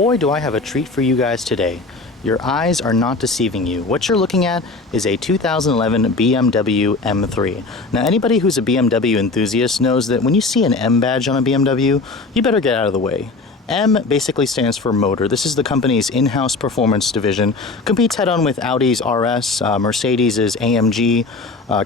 boy do I have a treat for you guys today. Your eyes are not deceiving you. What you're looking at is a 2011 BMW M3. Now, anybody who's a BMW enthusiast knows that when you see an M badge on a BMW, you better get out of the way. M basically stands for motor. This is the company's in-house performance division. Competes head-on with Audi's RS, Mercedes' AMG,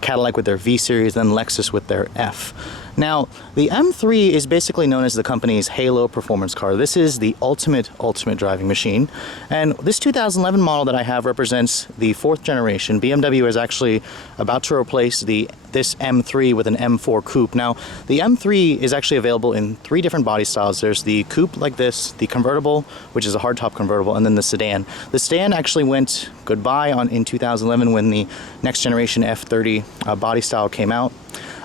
Cadillac with their V series, then Lexus with their F. Now, the M3 is basically known as the company's Halo performance car. This is the ultimate driving machine. And this 2011 model that I have represents the fourth generation. BMW is actually about to replace this M3 with an M4 coupe. Now, the M3 is actually available in three different body styles. There's the coupe like this, the convertible, which is a hardtop convertible, and then the sedan. The sedan actually went goodbye in 2011 when the next generation F30 body style came out.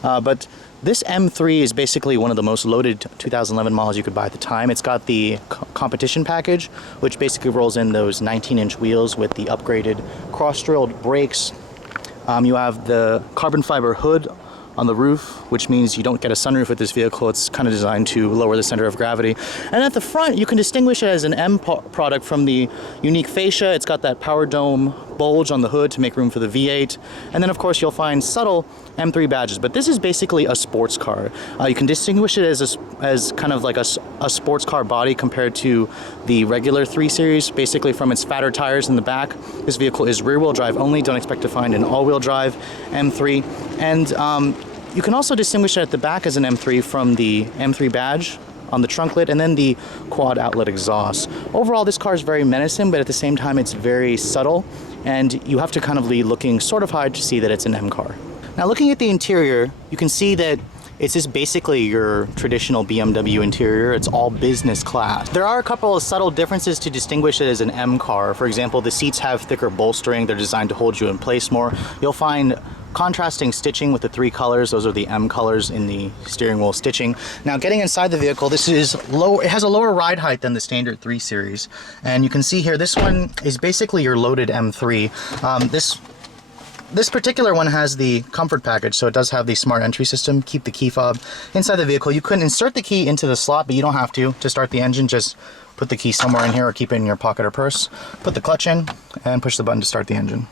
But this M3 is basically one of the most loaded 2011 models you could buy at the time. It's got the competition package, which basically rolls in those 19-inch wheels with the upgraded cross-drilled brakes. You have the carbon fiber hood on the roof, which means you don't get a sunroof with this vehicle. It's kind of designed to lower the center of gravity. And at the front, you can distinguish it as an M product from the unique fascia. It's got that power dome bulge on the hood to make room for the V8. And then, of course, you'll find subtle M3 badges, but this is basically a sports car. You can distinguish it as kind of like a sports car body compared to the regular 3 Series, basically from its fatter tires in the back. This vehicle is rear-wheel drive only. Don't expect to find an all-wheel drive M3. And you can also distinguish it at the back as an M3 from the M3 badge on the trunk lid, and then the quad outlet exhaust. Overall, this car is very menacing, but at the same time, it's very subtle, and you have to kind of be looking sort of high to see that it's an M car. Now, looking at the interior, you can see that it's just basically your traditional BMW interior. It's all business class. There are a couple of subtle differences to distinguish it as an M car. For example, the seats have thicker bolstering. They're designed to hold you in place more. You'll find contrasting stitching with the 3 colors. Those are the M colors in the steering wheel stitching. Now, getting inside the vehicle, this is low. It has a lower ride height than the standard 3 Series. And you can see here, this one is basically your loaded M3. This particular one has the comfort package, so it does have the smart entry system. Keep the key fob inside the vehicle. You could insert the key into the slot, but you don't have to start the engine. Just put the key somewhere in here or keep it in your pocket or purse. Put the clutch in and push the button to start the engine.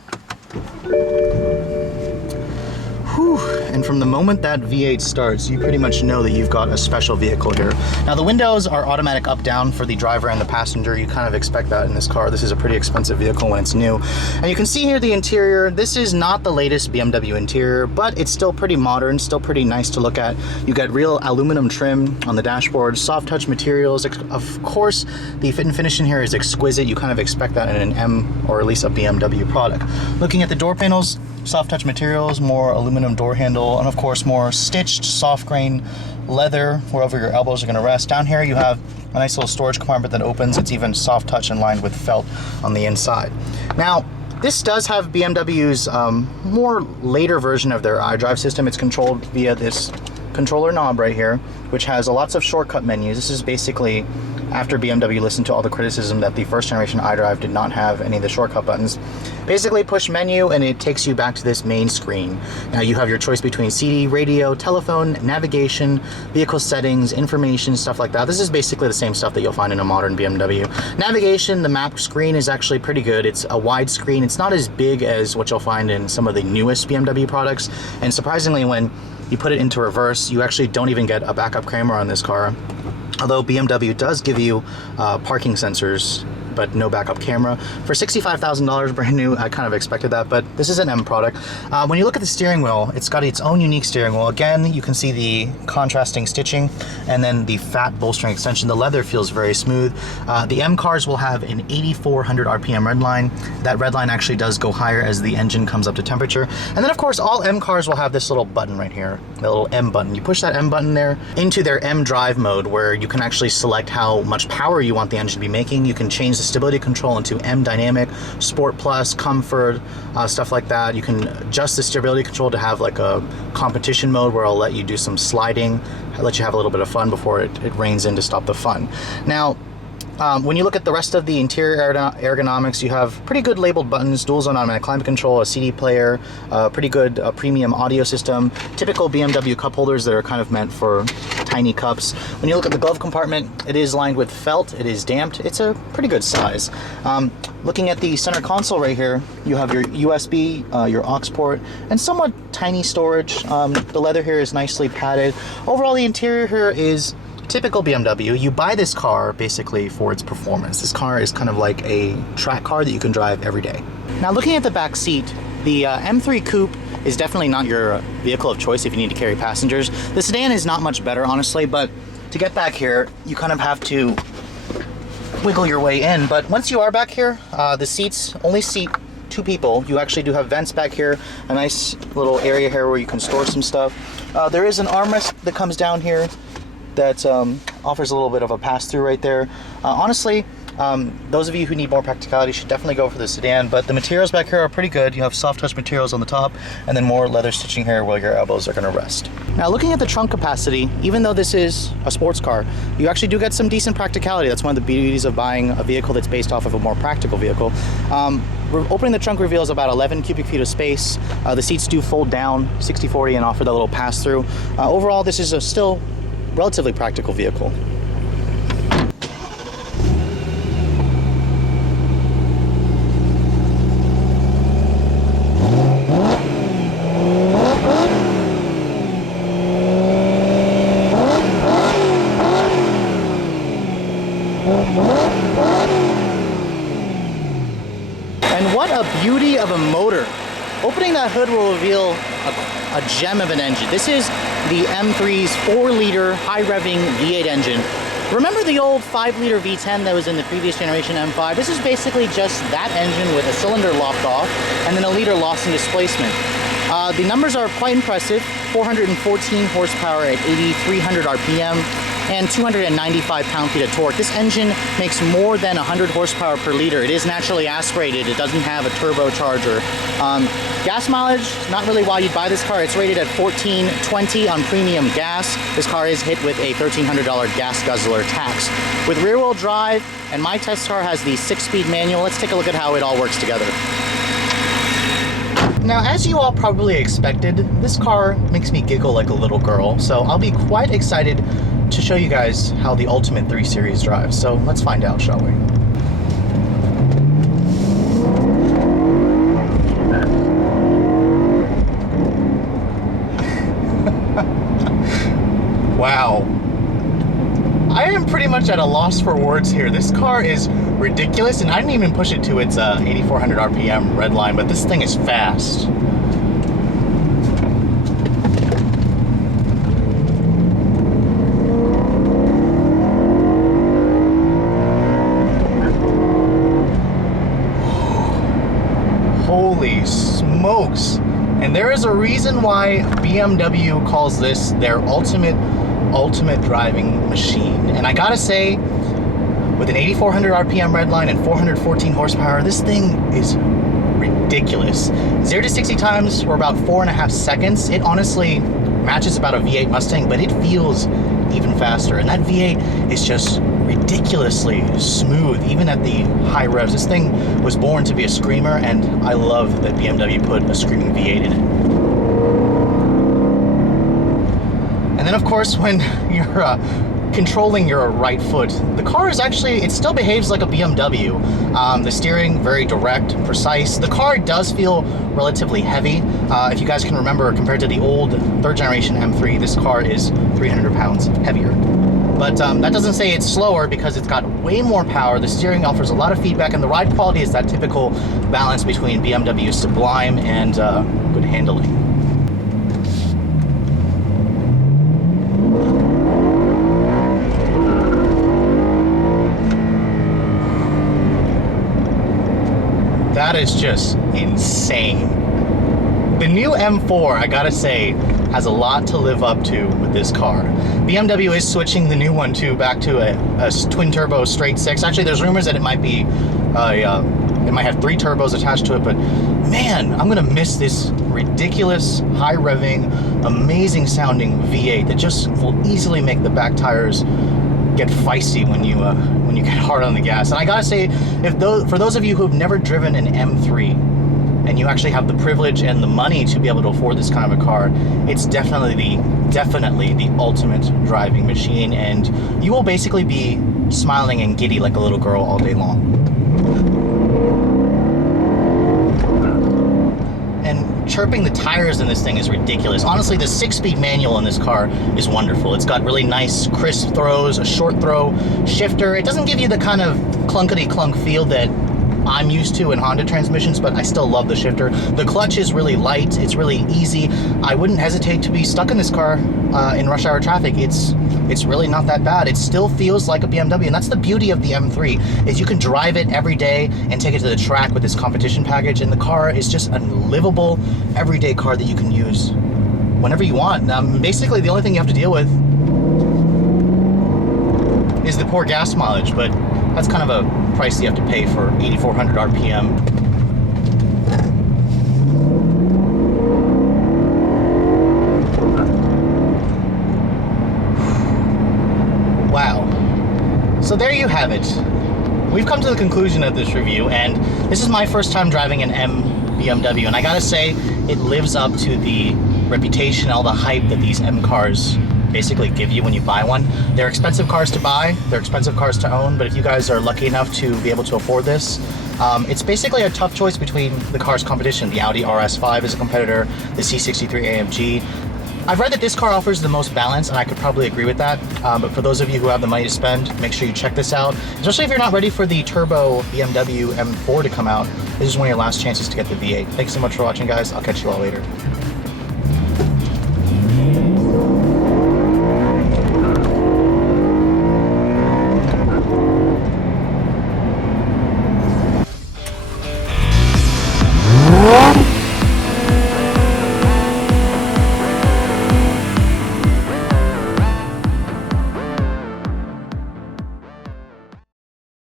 Whew. And from the moment that V8 starts, you pretty much know that you've got a special vehicle here. Now, the windows are automatic up-down for the driver and the passenger. You kind of expect that in this car. This is a pretty expensive vehicle when it's new. And you can see here the interior. This is not the latest BMW interior, but it's still pretty modern, still pretty nice to look at. You get real aluminum trim on the dashboard, soft touch materials. Of course, the fit and finish in here is exquisite. You kind of expect that in an M or at least a BMW product. Looking at the door panels, soft touch materials, more aluminum door handle, and of course more stitched soft grain leather wherever your elbows are going to rest. Down here you have a nice little storage compartment that opens. It's even soft touch and lined with felt on the inside. Now, this does have BMW's more later version of their iDrive system. It's controlled via this controller knob right here, which has lots of shortcut menus. This is basically after BMW listened to all the criticism that the first generation iDrive did not have any of the shortcut buttons. Basically push menu and it takes you back to this main screen. Now you have your choice between CD, radio, telephone, navigation, vehicle settings, information, stuff like that. This is basically the same stuff that you'll find in a modern BMW. Navigation, the map screen is actually pretty good. It's a wide screen. It's not as big as what you'll find in some of the newest BMW products. And surprisingly, when you put it into reverse, you actually don't even get a backup camera on this car. Although BMW does give you parking sensors, but no backup camera. For $65,000 brand new, I kind of expected that, but this is an M product. When you look at the steering wheel, it's got its own unique steering wheel. Again, you can see the contrasting stitching and then the fat bolstering extension. The leather feels very smooth. The M cars will have an 8,400 RPM redline. That redline actually does go higher as the engine comes up to temperature. And then of course, all M cars will have this little button right here, the little M button. You push that M button there into their M drive mode, where you can actually select how much power you want the engine to be making. You can change the stability control into M Dynamic, Sport Plus, Comfort, stuff like that. You can adjust the stability control to have like a competition mode where I'll let you do some sliding, let you have a little bit of fun before it reins in to stop the fun. Now, when you look at the rest of the interior ergonomics, you have pretty good labeled buttons, dual zone automatic climate control, a CD player, pretty good premium audio system, typical BMW cup holders that are kind of meant for tiny cups. When you look at the glove compartment, it is lined with felt. It is damped. It's a pretty good size. Looking at the center console right here, you have your USB, your aux port, and somewhat tiny storage. The leather here is nicely padded. Overall, the interior here is typical BMW. You buy this car basically for its performance. This car is kind of like a track car that you can drive every day. Now, looking at the back seat, the M3 Coupe is definitely not your vehicle of choice if you need to carry passengers. The sedan is not much better, honestly, but to get back here, you kind of have to wiggle your way in. But once you are back here, the seats only seat 2 people. You actually do have vents back here, a nice little area here where you can store some stuff. There is an armrest that comes down here that offers a little bit of a pass-through right there. Honestly, those of you who need more practicality should definitely go for the sedan, but the materials back here are pretty good. You have soft touch materials on the top and then more leather stitching here where your elbows are going to rest. Now, looking at the trunk capacity, even though this is a sports car, you actually do get some decent practicality. That's one of the beauties of buying a vehicle that's based off of a more practical vehicle. Opening the trunk reveals about 11 cubic feet of space. The seats do fold down 60/40 and offer that little pass-through. Overall, this is a still relatively practical vehicle. And what a beauty of a motor. Opening that hood will reveal a gem of an engine. This is the M3's 4-liter high-revving V8 engine. Remember the old 5-liter V10 that was in the previous generation M5? This is basically just that engine with a cylinder locked off and then a liter lost in displacement. The numbers are quite impressive. 414 horsepower at 8,300 RPM and 295 pound-feet of torque. This engine makes more than 100 horsepower per liter. It is naturally aspirated. It doesn't have a turbocharger. Gas mileage, not really why you'd buy this car. It's rated at 1420 on premium gas. This car is hit with a $1,300 gas guzzler tax. With rear-wheel drive, and my test car has the 6-speed manual. Let's take a look at how it all works together. Now, as you all probably expected, this car makes me giggle like a little girl, so I'll be quite excited to show you guys how the Ultimate 3 Series drives. So let's find out, shall we? Wow. I am pretty much at a loss for words here. This car is ridiculous, and I didn't even push it to its 8,400 RPM red line, but this thing is fast. Holy smokes. And there is a reason why BMW calls this their ultimate driving machine. And I gotta say, with an 8,400 RPM redline and 414 horsepower, this thing is ridiculous. 0 to 60 times were about 4.5 seconds. It honestly matches about a V8 Mustang, but it feels even faster. And that V8 is just ridiculously smooth, even at the high revs. This thing was born to be a screamer, and I love that BMW put a screaming V8 in it. And then, of course, when you're controlling your right foot, the car is actually, it still behaves like a BMW. The steering, very direct, precise. The car does feel relatively heavy. If you guys can remember, compared to the old 3rd generation M3, this car is 300 pounds heavier. But that doesn't say it's slower, because it's got way more power. The steering offers a lot of feedback, and the ride quality is that typical balance between BMW's Sublime and good handling. That is just insane. The new M4, I gotta say, has a lot to live up to with this car. BMW is switching the new one back to a twin turbo straight 6. Actually, there's rumors that it might be, it might have 3 turbos attached to it, but man, I'm gonna miss this ridiculous, high revving, amazing sounding V8 that just will easily make the back tires get feisty when you get hard on the gas. And I gotta say, for those of you who have never driven an M3, and you actually have the privilege and the money to be able to afford this kind of a car, it's definitely the ultimate driving machine, and you will basically be smiling and giddy like a little girl all day long. And chirping the tires in this thing is ridiculous. Honestly, the 6-speed manual in this car is wonderful. It's got really nice crisp throws, a short throw shifter. It doesn't give you the kind of clunkety clunk feel that I'm used to in Honda transmissions, but I still love the shifter. The clutch is really light, it's really easy. I wouldn't hesitate to be stuck in this car in rush hour traffic. It's really not that bad. It still feels like a BMW, and that's the beauty of the M3, is you can drive it every day and take it to the track with this competition package, and the car is just a livable, everyday car that you can use whenever you want. Basically, the only thing you have to deal with is the poor gas mileage, but that's kind of a price you have to pay for 8,400 RPM. Wow. So there you have it. We've come to the conclusion of this review, and this is my first time driving an M BMW, and I gotta say, it lives up to the reputation, all the hype that these M cars basically give you when you buy one. They're expensive cars to buy, they're expensive cars to own, but if you guys are lucky enough to be able to afford this, it's basically a tough choice between the car's competition. The Audi RS5 is a competitor, the C63 AMG. I've read that this car offers the most balance, and I could probably agree with that, but for those of you who have the money to spend, make sure you check this out, especially if you're not ready for the turbo BMW M4 to come out. This is one of your last chances to get the V8. Thanks so much for watching, guys. I'll catch you all later.